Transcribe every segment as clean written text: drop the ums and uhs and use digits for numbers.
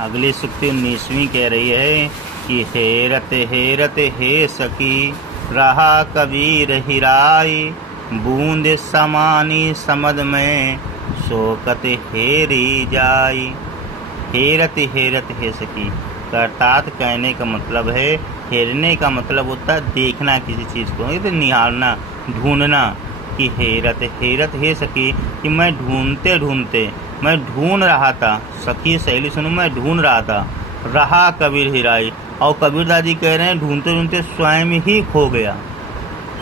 अगली सूक्ति 19वीं कह रही है कि हेरत हेरत हे सखी रहा कबीर हिराई, बूंद समानी समद में शोकत हेरी जाई। हेरत हेरत हे सखी अर्थात कहने का मतलब है, हेरने का मतलब होता है देखना किसी चीज़ को, तो निहारना, ढूंढना। कि हेरत हेरत हे सखी कि मैं ढूंढते ढूंढते मैं ढूंढ रहा था, सखी सहेली सुनो, मैं ढूंढ रहा था। रहा कबीर हिराई, और कबीर दादी कह रहे हैं ढूंढते ढूंढते स्वयं ही खो गया,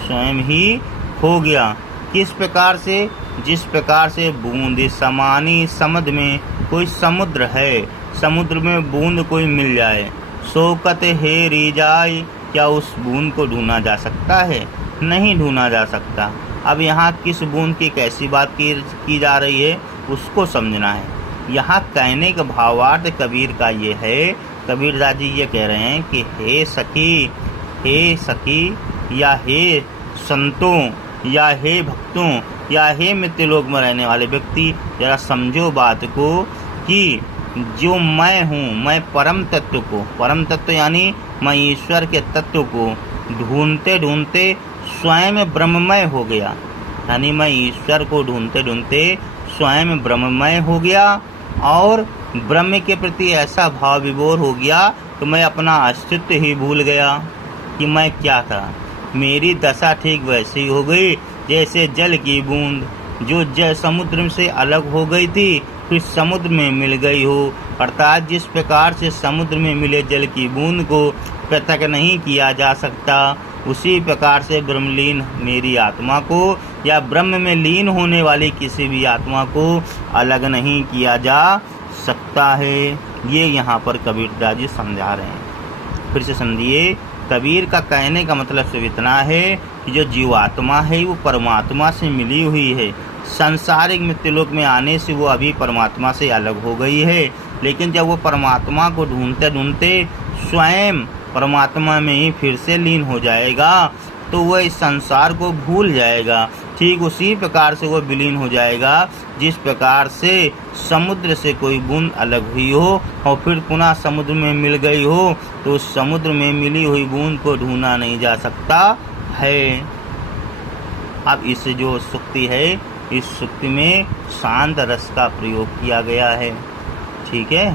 स्वयं ही खो गया। किस प्रकार से? जिस प्रकार से बूंद समानी समद में कोई समुद्र है, समुद्र में बूंद कोई मिल जाए, शोकत हेरी जाए, क्या उस बूंद को ढूंढा जा सकता है? नहीं ढूंढा जा सकता। अब यहाँ किस बूंद की कैसी बात की जा रही है उसको समझना है। यहाँ कहने का भावार्थ कबीर का ये है, कबीर दादी ये कह रहे हैं कि हे सखी या हे संतों या हे भक्तों या हे मृत्युलोक में रहने वाले व्यक्ति, जरा समझो बात को कि जो मैं हूँ, मैं परम तत्व को, परम तत्व यानी मैं ईश्वर के तत्व को ढूंढते ढूंढते स्वयं ब्रह्ममय हो गया। यानी मैं ईश्वर को ढूंढते ढूंढते स्वयं ब्रह्ममय हो गया और ब्रह्म के प्रति ऐसा भाव विभोर हो गया कि मैं अपना अस्तित्व ही भूल गया कि मैं क्या था। मेरी दशा ठीक वैसी हो गई जैसे जल की बूंद जो समुद्र से अलग हो गई थी, फिर समुद्र में मिल गई हो। अर्थात जिस प्रकार से समुद्र में मिले जल की बूंद को पृथक नहीं किया जा सकता, उसी प्रकार से ब्रह्मलीन मेरी आत्मा को या ब्रह्म में लीन होने वाली किसी भी आत्मा को अलग नहीं किया जा सकता है। ये यहाँ पर कबीर दादी समझा रहे हैं। फिर से समझिए, कबीर का कहने का मतलब सिर्फ इतना है कि जो जीवात्मा है वो परमात्मा से मिली हुई है। सांसारिक मृत्युलोक में आने से वो अभी परमात्मा से अलग हो गई है, लेकिन जब वो परमात्मा को ढूंढते ढूंढते स्वयं परमात्मा में ही फिर से लीन हो जाएगा तो वह इस संसार को भूल जाएगा। ठीक उसी प्रकार से वो विलीन हो जाएगा जिस प्रकार से समुद्र से कोई बूंद अलग हुई हो और फिर पुनः समुद्र में मिल गई हो, तो उस समुद्र में मिली हुई बूंद को ढूंढा नहीं जा सकता है। अब इस जो सूक्ति है, इस सूक्ति में शांत रस का प्रयोग किया गया है। ठीक है।